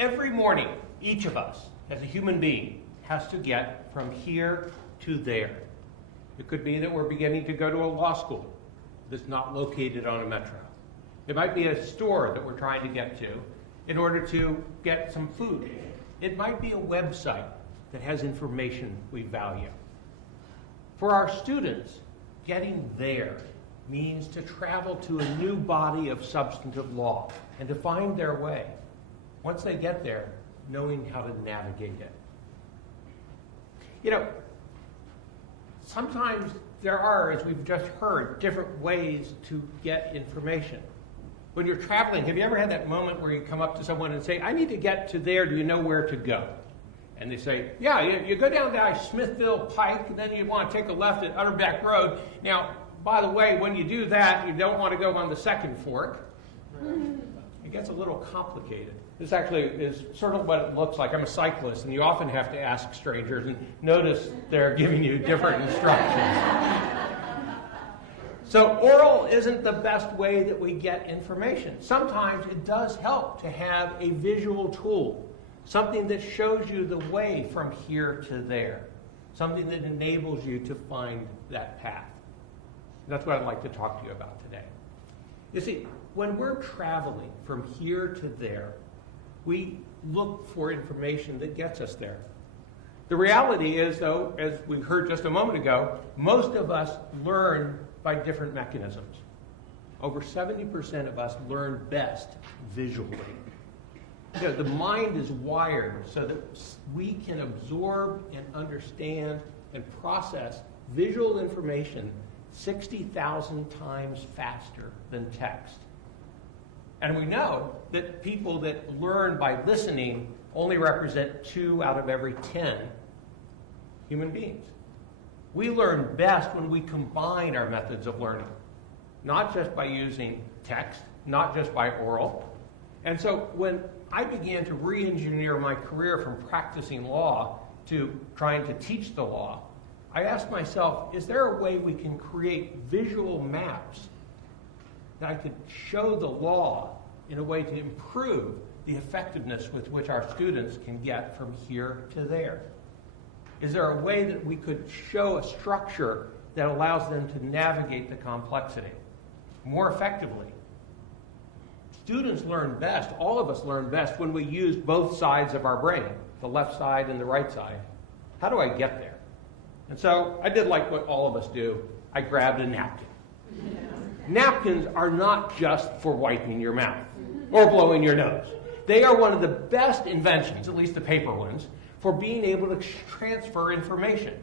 Every morning, each of us, as a human being, has to get from here to there. It could be that we're beginning to go to a law school that's not located on a metro. It might be a store that we're trying to get to in order to get some food. It might be a website that has information we value. For our students, getting there means to travel to a new body of substantive law and to find their way. Once they get there, knowing how to navigate it. You know, sometimes there are, as we've just heard, different ways to get information. When you're traveling, have you ever had that moment where you come up to someone and say, I need to get to there, do you know where to go? And they say, yeah, you go down to Smithville Pike, and then you want to take a left at Utterback Road. Now, by the way, when you do that, you don't want to go on the second fork. It gets a little complicated. This actually is sort of what it looks like. I'm a cyclist, and you often have to ask strangers, and notice they're giving you different instructions. So oral isn't the best way that we get information. Sometimes it does help to have a visual tool, something that shows you the way from here to there, something that enables you to find that path. That's what I'd like to talk to you about today. You see, when we're traveling from here to there, we look for information that gets us there. The reality is, though, as we heard just a moment ago, most of us learn by different mechanisms. Over 70% of us learn best visually. You know, the mind is wired so that we can absorb and understand and process visual information 60,000 times faster than text. And we know that people that learn by listening only represent 2 out of every 10 human beings. We learn best when we combine our methods of learning, not just by using text, not just by oral. And so when I began to re-engineer my career from practicing law to trying to teach the law, I asked myself, is there a way we can create visual maps that I could show the law in a way to improve the effectiveness with which our students can get from here to there? Is there a way that we could show a structure that allows them to navigate the complexity more effectively? Students learn best, all of us learn best, when we use both sides of our brain, the left side and the right side. How do I get there? And so I did like what all of us do. I grabbed a napkin. Napkins are not just for wiping your mouth or blowing your nose. They are one of the best inventions, at least the paper ones, for being able to transfer information,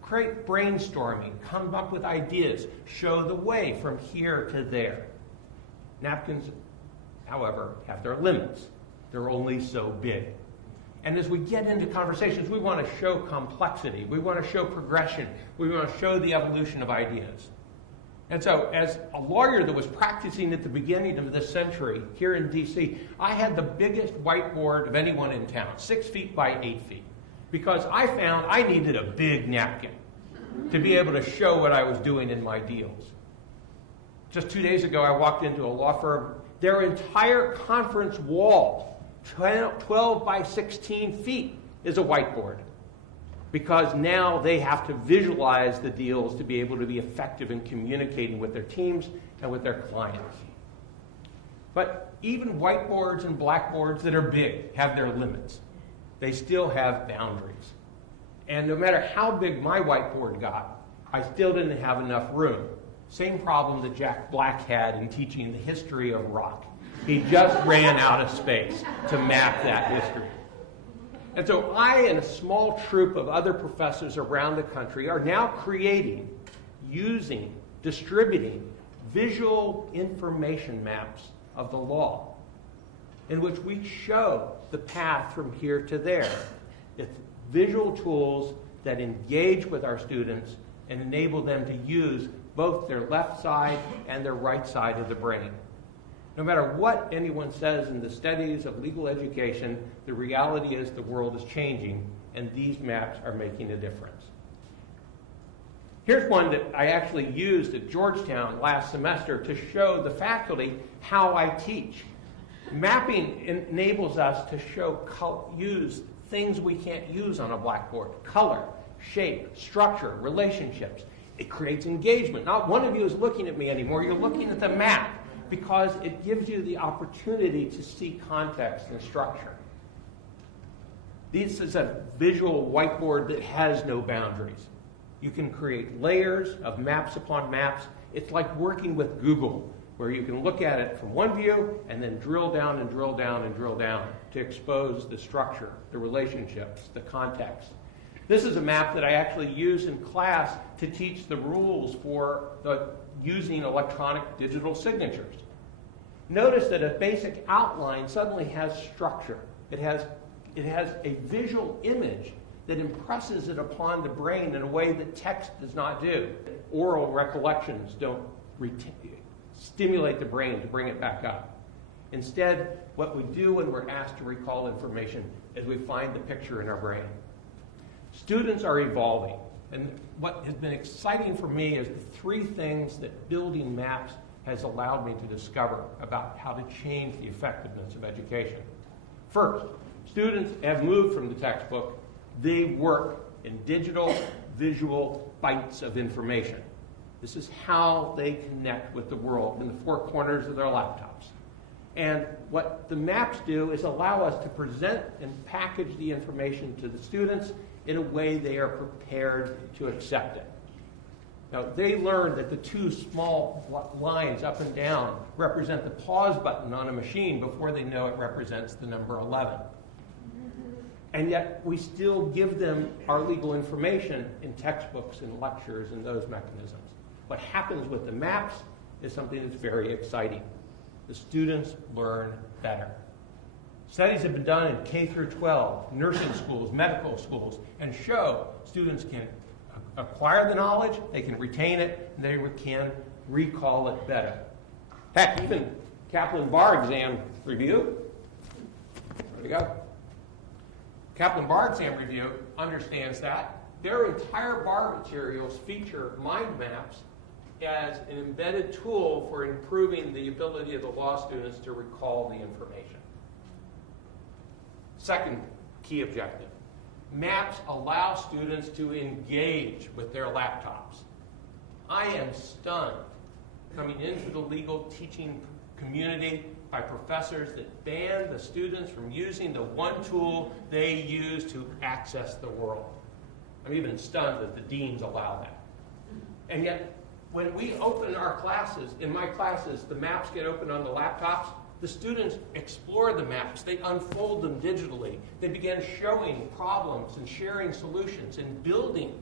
create brainstorming, come up with ideas, show the way from here to there. Napkins, however, have their limits. They're only so big. And as we get into conversations, we want to show complexity. We want to show progression. We want to show the evolution of ideas. And so as a lawyer that was practicing at the beginning of this century here in D.C., I had the biggest whiteboard of anyone in town, 6 feet by 8 feet, because I found I needed a big napkin to be able to show what I was doing in my deals. Just 2 days ago, I walked into a law firm. Their entire conference wall, 12 by 16 feet, is a whiteboard, because now they have to visualize the deals to be able to be effective in communicating with their teams and with their clients. But even whiteboards and blackboards that are big have their limits. They still have boundaries. And no matter how big my whiteboard got, I still didn't have enough room. Same problem that Jack Black had in teaching the history of rock. He just ran out of space to map that history. And so I and a small troop of other professors around the country are now creating, using, distributing visual information maps of the law in which we show the path from here to there. It's visual tools that engage with our students and enable them to use both their left side and their right side of the brain. No matter what anyone says in the studies of legal education, the reality is the world is changing, and these maps are making a difference. Here's one that I actually used at Georgetown last semester to show the faculty how I teach. Mapping enables us to use things we can't use on a blackboard. Color, shape, structure, relationships. It creates engagement. Not one of you is looking at me anymore. You're looking at the map because it gives you the opportunity to see context and structure. This is a visual whiteboard that has no boundaries. You can create layers of maps upon maps. It's like working with Google, where you can look at it from one view and then drill down and drill down and drill down to expose the structure, the relationships, the context. This is a map that I actually use in class to teach the rules for using electronic digital signatures. Notice that a basic outline suddenly has structure. It has a visual image that impresses it upon the brain in a way that text does not do. Oral recollections don't stimulate the brain to bring it back up. Instead, what we do when we're asked to recall information is we find the picture in our brain. Students are evolving, and what has been exciting for me is the three things that building maps has allowed me to discover about how to change the effectiveness of education. First, students have moved from the textbook. They work in digital, visual bites of information. This is how they connect with the world in the four corners of their laptops. And what the maps do is allow us to present and package the information to the students in a way they are prepared to accept it. Now, they learn that the two small lines up and down represent the pause button on a machine before they know it represents the number 11. And yet, we still give them our legal information in textbooks and lectures and those mechanisms. What happens with the maps is something that's very exciting. The students learn better. Studies have been done in K through 12, nursing schools, medical schools, and show students can acquire the knowledge, they can retain it, and they can recall it better. Heck, even Kaplan Bar Exam Review, there we go. Kaplan Bar Exam Review understands that. Their entire bar materials feature mind maps as an embedded tool for improving the ability of the law students to recall the information. Second key objective, maps allow students to engage with their laptops. I am stunned coming into the legal teaching community by professors that ban the students from using the one tool they use to access the world. I'm even stunned that the deans allow that. And yet, when we open our classes, in my classes, the maps get opened on the laptops, the students explore the maps, they unfold them digitally, they begin showing problems and sharing solutions and building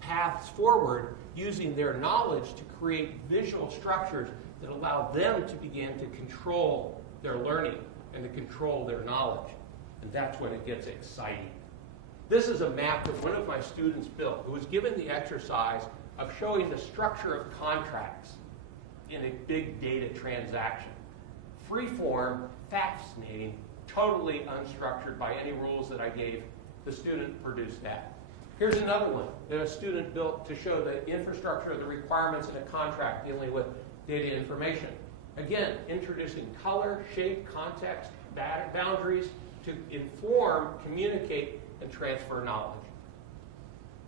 paths forward using their knowledge to create visual structures that allow them to begin to control their learning and to control their knowledge. And that's when it gets exciting. This is a map that one of my students built, who was given the exercise of showing the structure of contracts in a big data transaction. Free-form, fascinating, totally unstructured by any rules that I gave. The student produced that. Here's another one that a student built to show the infrastructure of the requirements in a contract dealing with data information. Again, introducing color, shape, context, boundaries to inform, communicate, and transfer knowledge.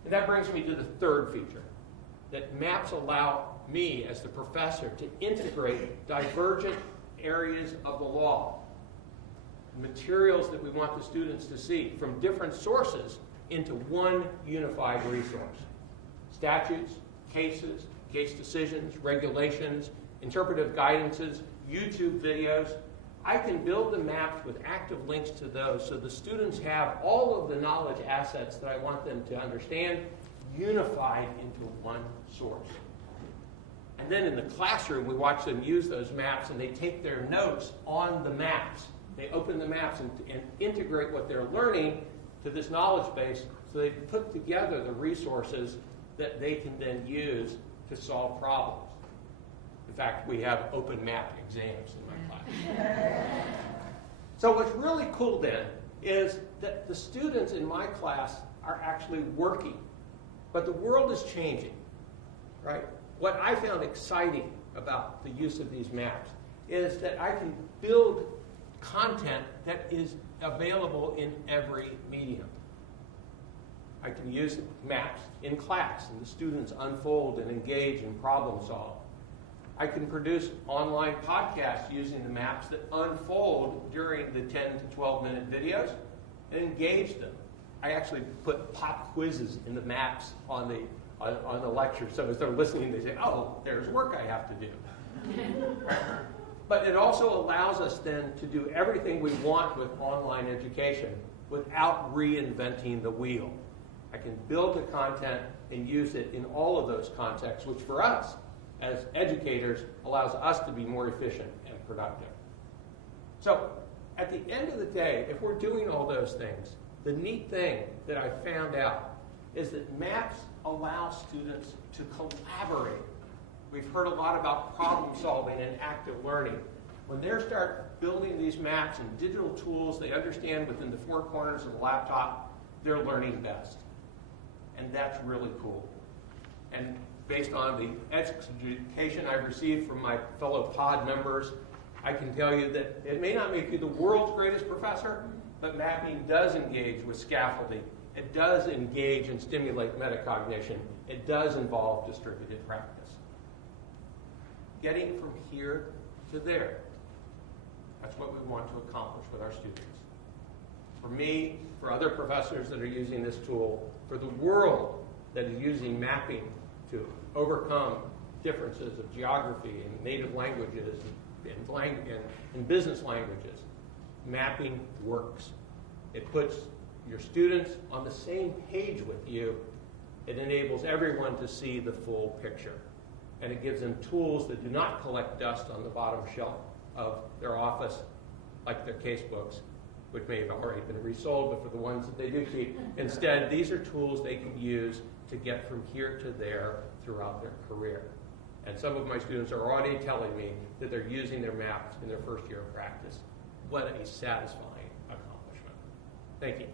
And that brings me to the third feature, that maps allow me as the professor to integrate divergent areas of the law, materials that we want the students to see from different sources into one unified resource. Statutes, cases, case decisions, regulations, interpretive guidances, YouTube videos. I can build the maps with active links to those so the students have all of the knowledge assets that I want them to understand unified into one source. And then in the classroom, we watch them use those maps and they take their notes on the maps. They open the maps and integrate what they're learning to this knowledge base so they put together the resources that they can then use to solve problems. In fact, we have open map exams in my class. So what's really cool then is that the students in my class are actually working, but the world is changing, right? What I found exciting about the use of these maps is that I can build content that is available in every medium. I can use maps in class, and the students unfold and engage and problem solve. I can produce online podcasts using the maps that unfold during the 10 to 12-minute videos and engage them. I actually put pop quizzes in the maps on the lecture, so as they're listening, they say, oh, there's work I have to do. But it also allows us then to do everything we want with online education without reinventing the wheel. I can build the content and use it in all of those contexts, which for us, as educators, allows us to be more efficient and productive. So, at the end of the day, if we're doing all those things, the neat thing that I found out is that maps allow students to collaborate. We've heard a lot about problem solving and active learning. When they start building these maps and digital tools they understand within the four corners of the laptop, they're learning best. And that's really cool. And based on the education I've received from my fellow pod members, I can tell you that it may not make you the world's greatest professor, but mapping does engage with scaffolding. It does engage and stimulate metacognition. It does involve distributed practice. Getting from here to there, that's what we want to accomplish with our students. For me, for other professors that are using this tool, for the world that is using mapping to overcome differences of geography and native languages and business languages, mapping works. It puts your students on the same page with you. It enables everyone to see the full picture. And it gives them tools that do not collect dust on the bottom shelf of their office, like their casebooks, which may have already been resold, but for the ones that they do keep. Instead, these are tools they can use to get from here to there throughout their career. And some of my students are already telling me that they're using their maps in their first year of practice. What a satisfying accomplishment. Thank you.